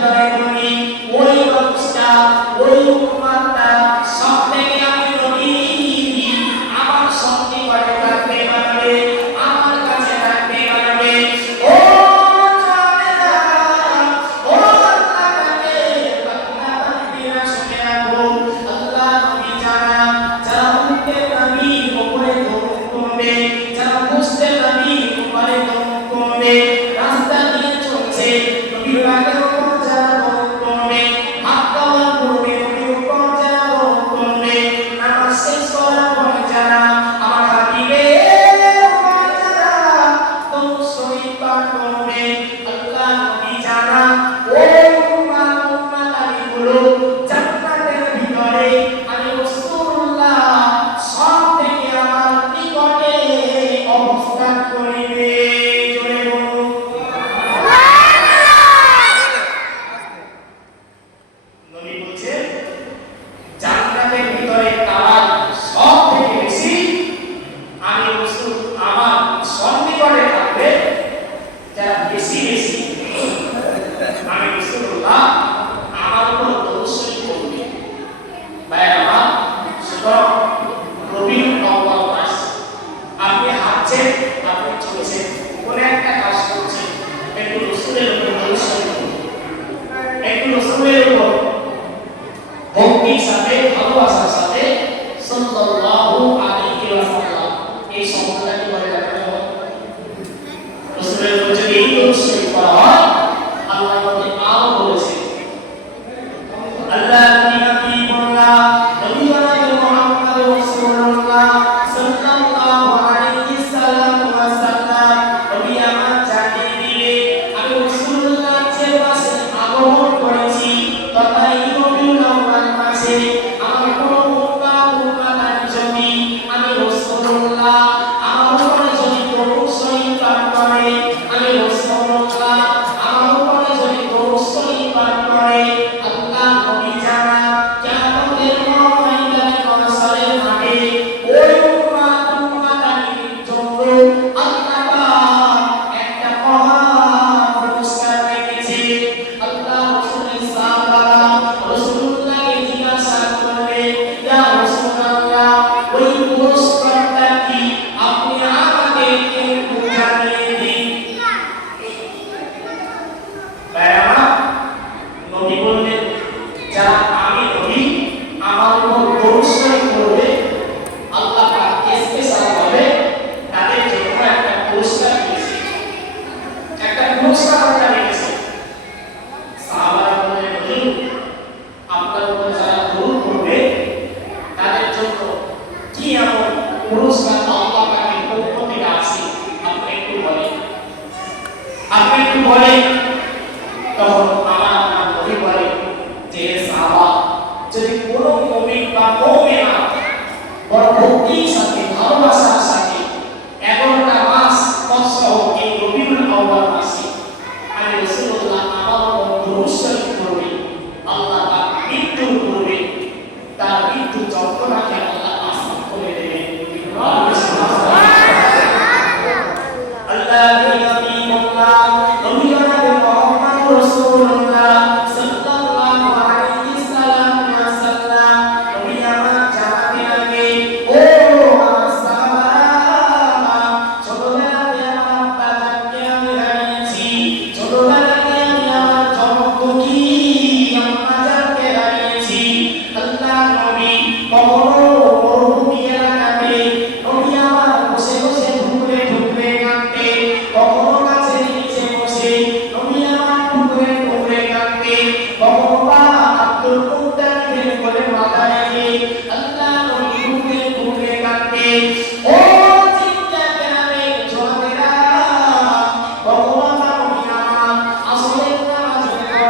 বিদ্যালয়গুলি ওই প্রতিষ্ঠা ওই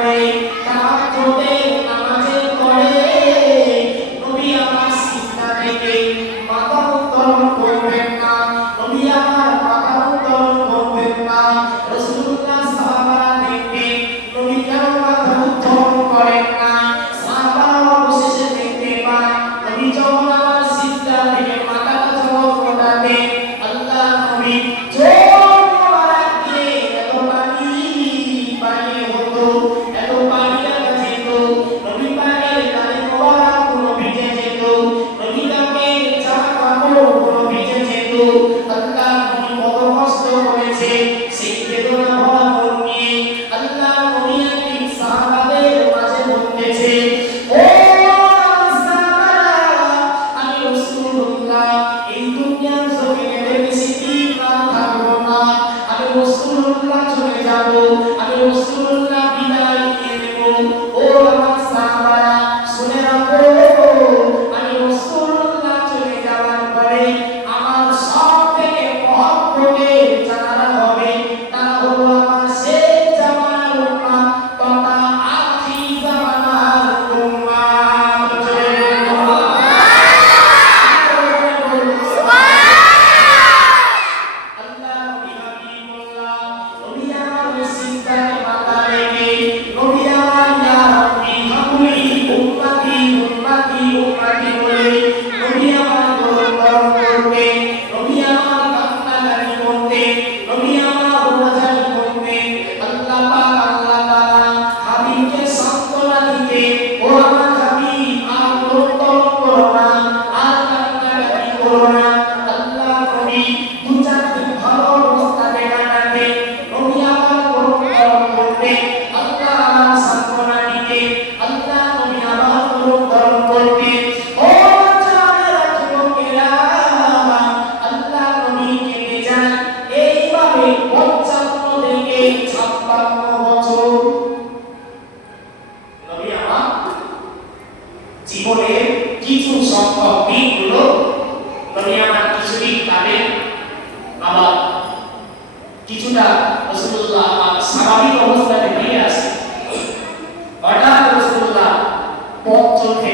way জীবনের কিছু সংখ্যক দিকগুলো নবী আমার কিছুদিন কালেন আবার কিছুটা রসুল্লাহ স্বাভাবিক অবস্থায় ফিরে আসে। হঠাৎ রসুল্লাহ পথ চলতে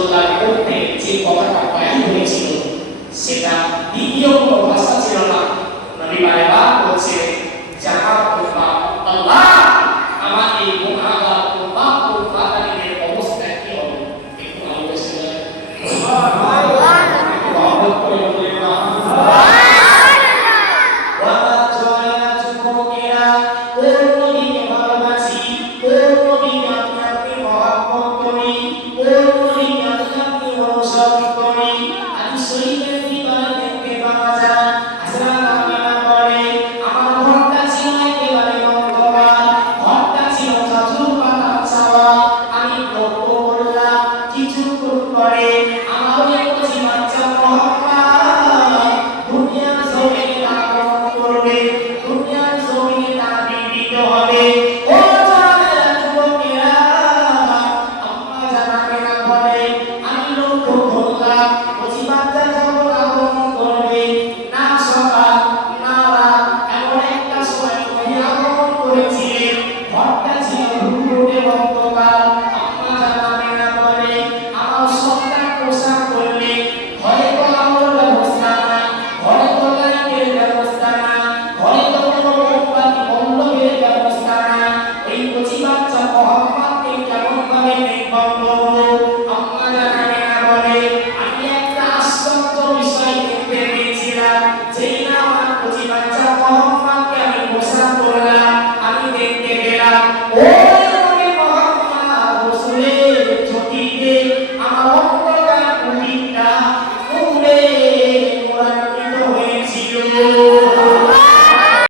রসুল্লাহ করতে যে কথাটা বয়ান হয়েছিল সেটা দ্বিতীয় কোনো ভাষা ছিল না করে। আমাদের